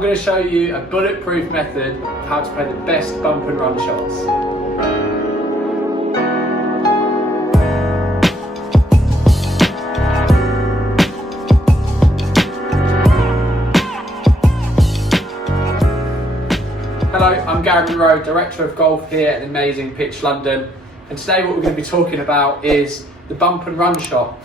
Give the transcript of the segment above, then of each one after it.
I'm going to show you a bulletproof method of how to play the best bump and run shots. Hello, I'm Gary Munro, Director of Golf here at Amazing Pitch London, and today what we're going to be talking about is the bump and run shot.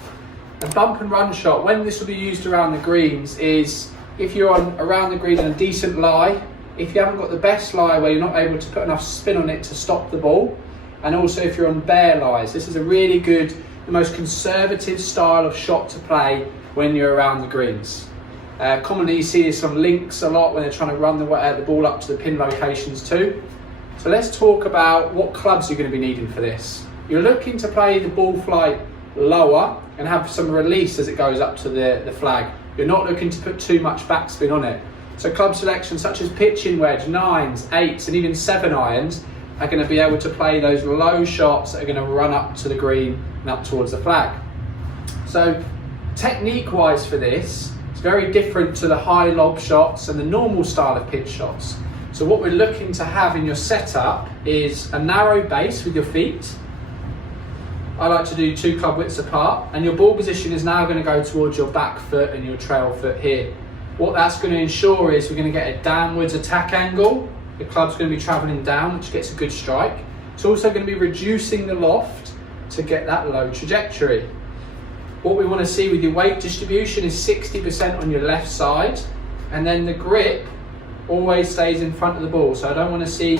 A bump and run shot, when this will be used around the greens, is if you're around the green on a decent lie, if you haven't got the best lie where you're not able to put enough spin on it to stop the ball, and also if you're on bare lies. This is a really good, the most conservative style of shot to play when you're around the greens. Commonly you see this on links a lot when they're trying to run the ball up to the pin locations too. So let's talk about what clubs you're going to be needing for this. You're looking to play the ball flight lower and have some release as it goes up to the flag. You're not looking to put too much backspin on it. So club selections such as pitching wedge, 9s, 8s and even 7 irons are going to be able to play those low shots that are going to run up to the green and up towards the flag. So technique wise for this, it's very different to the high lob shots and the normal style of pitch shots. So what we're looking to have in your setup is a narrow base with your feet. I like to do 2 club widths apart, and your ball position is now going to go towards your back foot and your trail foot here. What that's going to ensure is we're going to get a downwards attack angle. The club's going to be travelling down, which gets a good strike. It's also going to be reducing the loft to get that low trajectory. What we want to see with your weight distribution is 60% on your left side, and then the grip always stays in front of the ball. So I don't want to see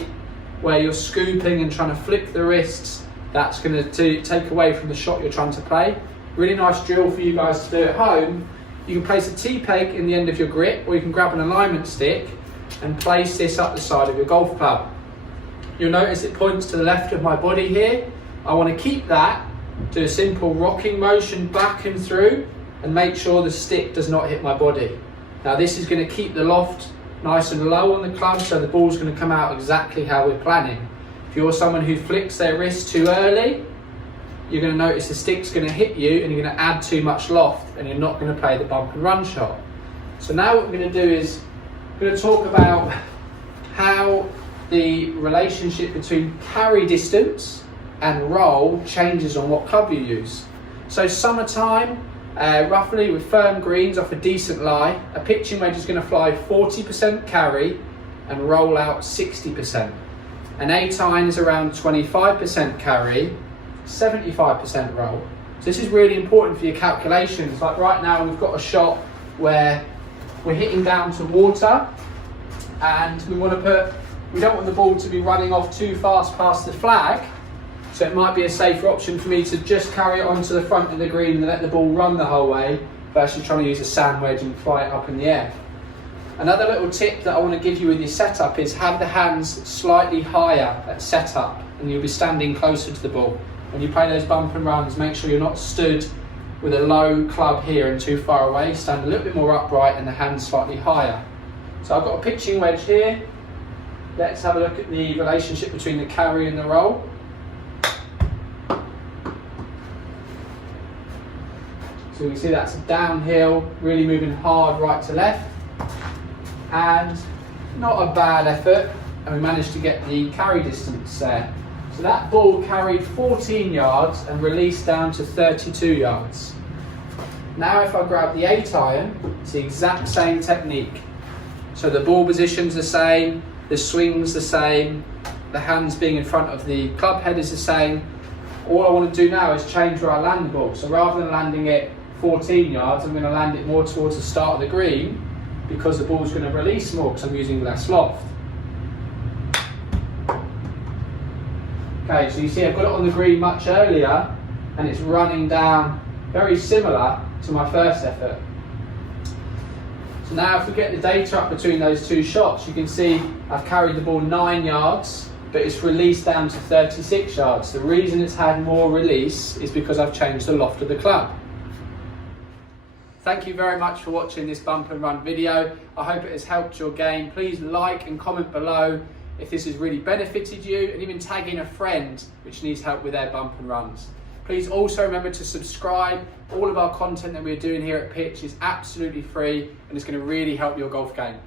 where you're scooping and trying to flick the wrists. That's going to take away from the shot you're trying to play. Really nice drill for you guys to do at home. You can place a T-peg in the end of your grip, or you can grab an alignment stick and place this up the side of your golf club. You'll notice it points to the left of my body here. I want to keep that, do a simple rocking motion back and through, and make sure the stick does not hit my body. Now this is going to keep the loft nice and low on the club, so the ball's going to come out exactly how we're planning. If you're someone who flicks their wrist too early, you're going to notice the stick's going to hit you and you're going to add too much loft and you're not going to play the bump and run shot. So now what we're going to do is we're going to talk about how the relationship between carry distance and roll changes on what club you use. So summertime, roughly with firm greens off a decent lie, a pitching wedge is going to fly 40% carry and roll out 60%. An 8-iron is around 25% carry, 75% roll. So this is really important for your calculations. Like right now we've got a shot where we're hitting down to water and we don't want the ball to be running off too fast past the flag. So it might be a safer option for me to just carry it onto the front of the green and let the ball run the whole way versus trying to use a sand wedge and fly it up in the air. Another little tip that I want to give you with your setup is have the hands slightly higher at setup and you'll be standing closer to the ball. When you play those bump and runs, make sure you're not stood with a low club here and too far away. Stand a little bit more upright and the hands slightly higher. So I've got a pitching wedge here. Let's have a look at the relationship between the carry and the roll. So you can see that's a downhill, really moving hard right to left. And not a bad effort, and we managed to get the carry distance there. So that ball carried 14 yards and released down to 32 yards. Now if I grab the 8-iron, it's the exact same technique. So the ball position's the same, the swing's the same, the hands being in front of the club head is the same. All I want to do now is change where I land the ball. So rather than landing it 14 yards, I'm going to land it more towards the start of the green, because the ball's going to release more because I'm using less loft. Okay, so you see I've got it on the green much earlier and it's running down very similar to my first effort. So now if we get the data up between those 2 shots, you can see I've carried the ball 9 yards, but it's released down to 36 yards. The reason it's had more release is because I've changed the loft of the club. Thank you very much for watching this bump and run video. I hope it has helped your game. Please like and comment below if this has really benefited you, and even tag in a friend which needs help with their bump and runs. Please also remember to subscribe. All of our content that we're doing here at Pitch is absolutely free and it's going to really help your golf game.